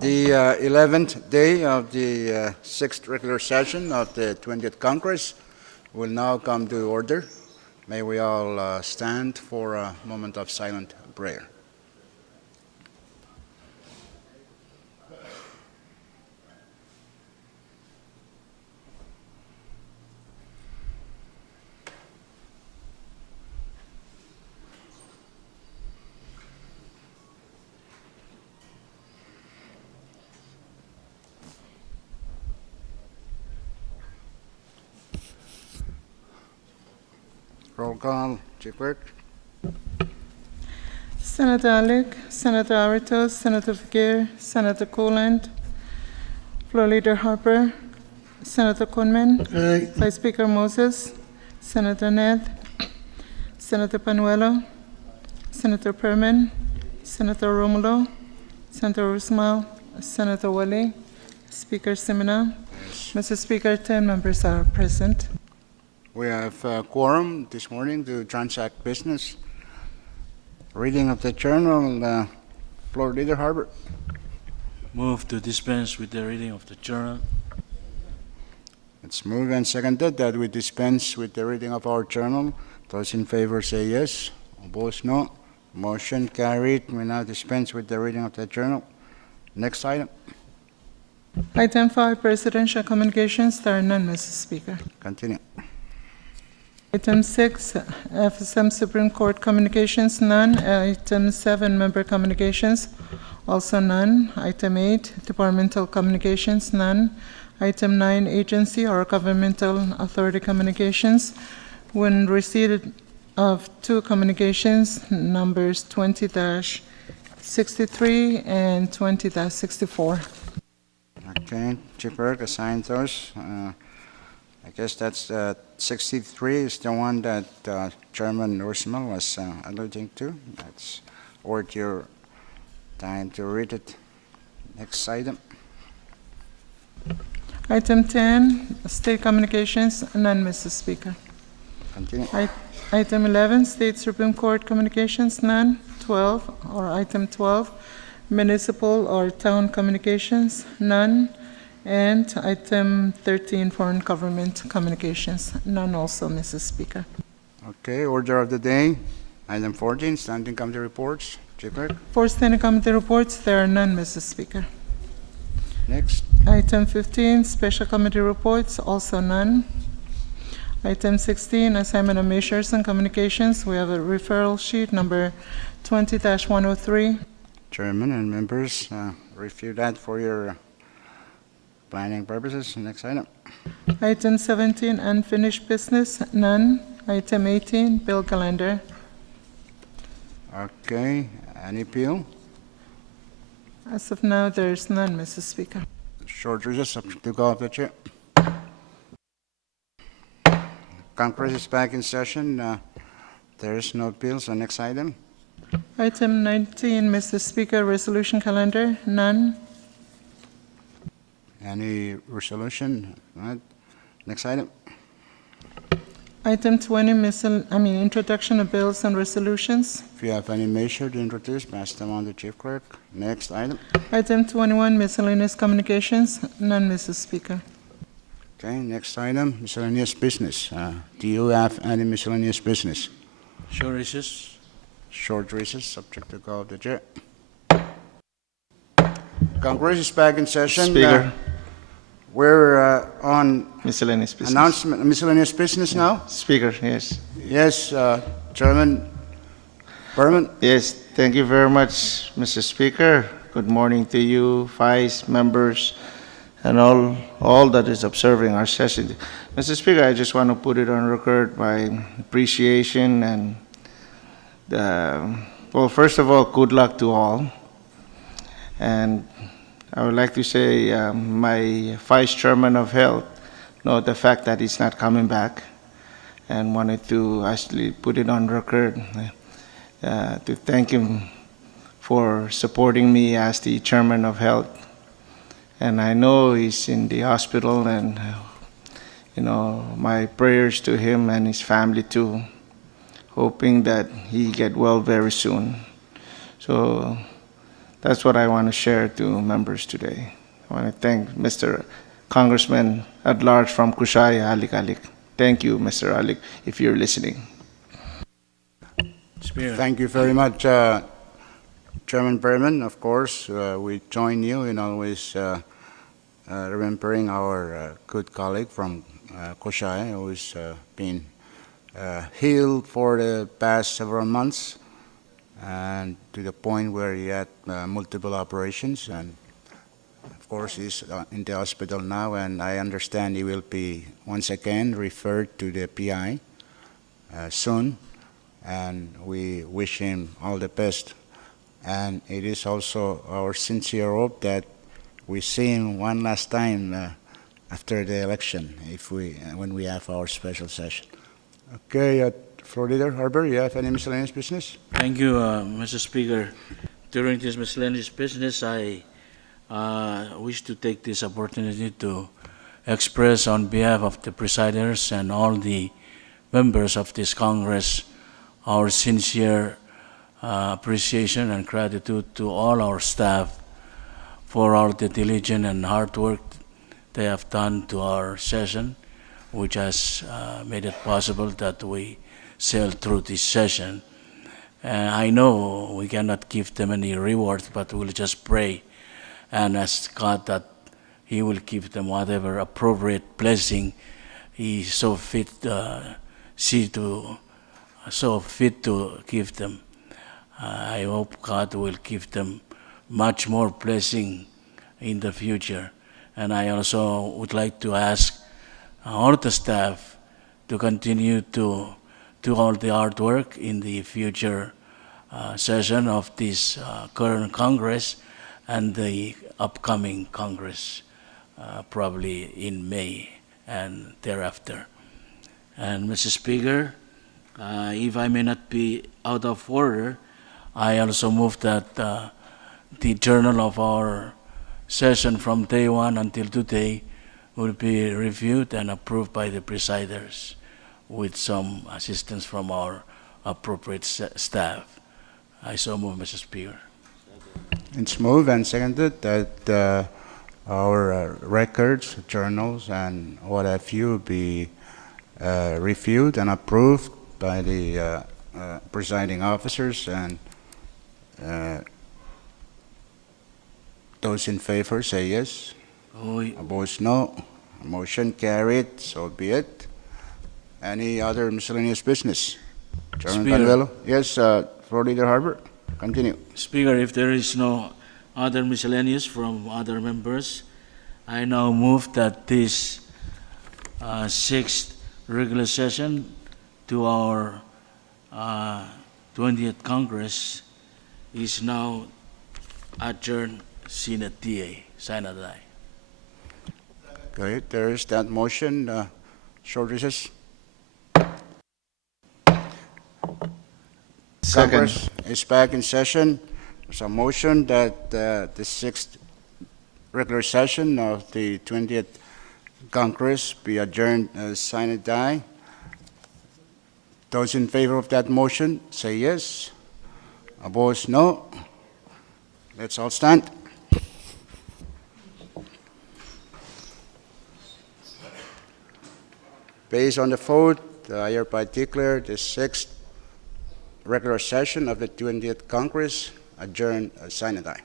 The 11th day of the 6th regular session of the 20th Congress will now come to order. May we all stand for a moment of silent prayer. Roll call, Chief Clerk. Senator Alick, Senator Aritos, Senator Fakir, Senator Coland, Floor Leader Harper, Senator Kunman, Vice Speaker Moses, Senator Ned, Senator Panuelo, Senator Perman, Senator Romulo, Senator Usmal, Senator Wali, Speaker Simina. Mr. Speaker, 10 members are present. We have quorum this morning to transact business. Reading of the journal, Floor Leader Harper. Move to dispense with the reading of the journal. It's moved and seconded that we dispense with the reading of our journal. Those in favor say yes. Opposed, no. Motion carried. We now dispense with the reading of the journal. Next item. Item 5, Presidential Communications. There are none, Mr. Speaker. Continue. Item 6, FSM Supreme Court Communications, none. Item 7, Member Communications, also none. Item 8, Departmental Communications, none. Item 9, Agency or Governmental Authority Communications. When receipt of 2 communications, numbers 20-63 and 20-64. Okay, Chief Clerk, assign those. I guess that's 63 is the one that Chairman Usmal was alluding to. That's worth your time to read it. Next item. Item 10, State Communications, none, Mr. Speaker. Continue. Item 11, State Supreme Court Communications, none. 12, or item 12, Municipal or Town Communications, none. And item 13, Foreign Government Communications, none also, Mr. Speaker. Okay, order of the day. Item 14, Standing Committee Reports. Chief Clerk. For Standing Committee Reports, there are none, Mr. Speaker. Next. Item 15, Special Committee Reports, also none. Item 16, Assignment of Measures and Communications. We have a referral sheet number 20-103. Chairman and members, review that for your planning purposes. Next item. Item 17, Unfinished Business, none. Item 18, Bill Calendar. Okay, any appeal? As of now, there is none, Mr. Speaker. Short recess, subject to call of the chair. Congress is back in session. There is no appeal, so next item. Item 19, Mr. Speaker, Resolution Calendar, none. Any resolution? Right. Next item. Item 20, Introduction of Bills and Resolutions. If you have any measure to introduce, pass them on to Chief Clerk. Next item. Item 21, Miscellaneous Communications, none, Mr. Speaker. Okay, next item, miscellaneous business. Do you have any miscellaneous business? Short recess. Short recess, subject to call of the chair. Congress is back in session. Speaker. We're on Miscellaneous business. announcement, miscellaneous business now? Speaker, yes. Yes, Chairman Berman. Yes, thank you very much, Mr. Speaker. Good morning to you, vice members, and all that is observing our session. Mr. Speaker, I just want to put it on record my appreciation and well, first of all, good luck to all. And I would like to say my Vice Chairman of Health know the fact that he's not coming back and wanted to actually put it on record to thank him for supporting me as the Chairman of Health. And I know he's in the hospital, and my prayers to him and his family too, hoping that he get well very soon. So That's what I want to share to members today. I want to thank Mr. Congressman at large from Kushay, Alik Alik. Thank you, Mr. Alik, if you're listening. Speaker. Thank you very much, Chairman Berman. Of course, we join you in always remembering our good colleague from Koshai, who's been healed for the past several months, and to the point where he had multiple operations. And of course, he's in the hospital now, and I understand he will be once again referred to the PI soon. And we wish him all the best. And it is also our sincere hope that we see him one last time after the election, when we have our special session. Okay, Floor Leader Harbour, you have any miscellaneous business? Thank you, Mr. Speaker. During this miscellaneous business, I wish to take this opportunity to express on behalf of the presiders and all the members of this Congress our sincere appreciation and gratitude to all our staff for all the diligent and hard work they have done to our session, which has made it possible that we sail through this session. I know we cannot give them any reward, but we'll just pray and ask God that He will give them whatever appropriate blessing He so fit to give them. I hope God will give them much more blessing in the future. And I also would like to ask all the staff to continue to do all the hard work in the future session of this current Congress and the upcoming Congress, probably in May and thereafter. And Mr. Speaker, if I may not be out of order, I also move that the journal of our session from day one until today will be reviewed and approved by the presiders with some assistance from our appropriate staff. I so move, Mr. Speaker. It's moved and seconded that our records, journals, and what have you be reviewed and approved by the presiding officers, and those in favor say yes. Opposed, no. Motion carried, so be it. Any other miscellaneous business? Chairman Speaker. Panuelo? Yes, Floor Leader Harbour, continue. Speaker, if there is no other miscellaneous from other members, I now move that this sixth regular session to our 20th Congress is now adjourned sine die. Okay, there is that motion. Short recess. Second. Congress is back in session. There's a motion that the sixth regular session of the 20th Congress be adjourned sine die. Those in favor of that motion say yes. Opposed, no. Let's all stand. Based on the vote, I hereby declare the sixth regular session of the 20th Congress adjourned sine die.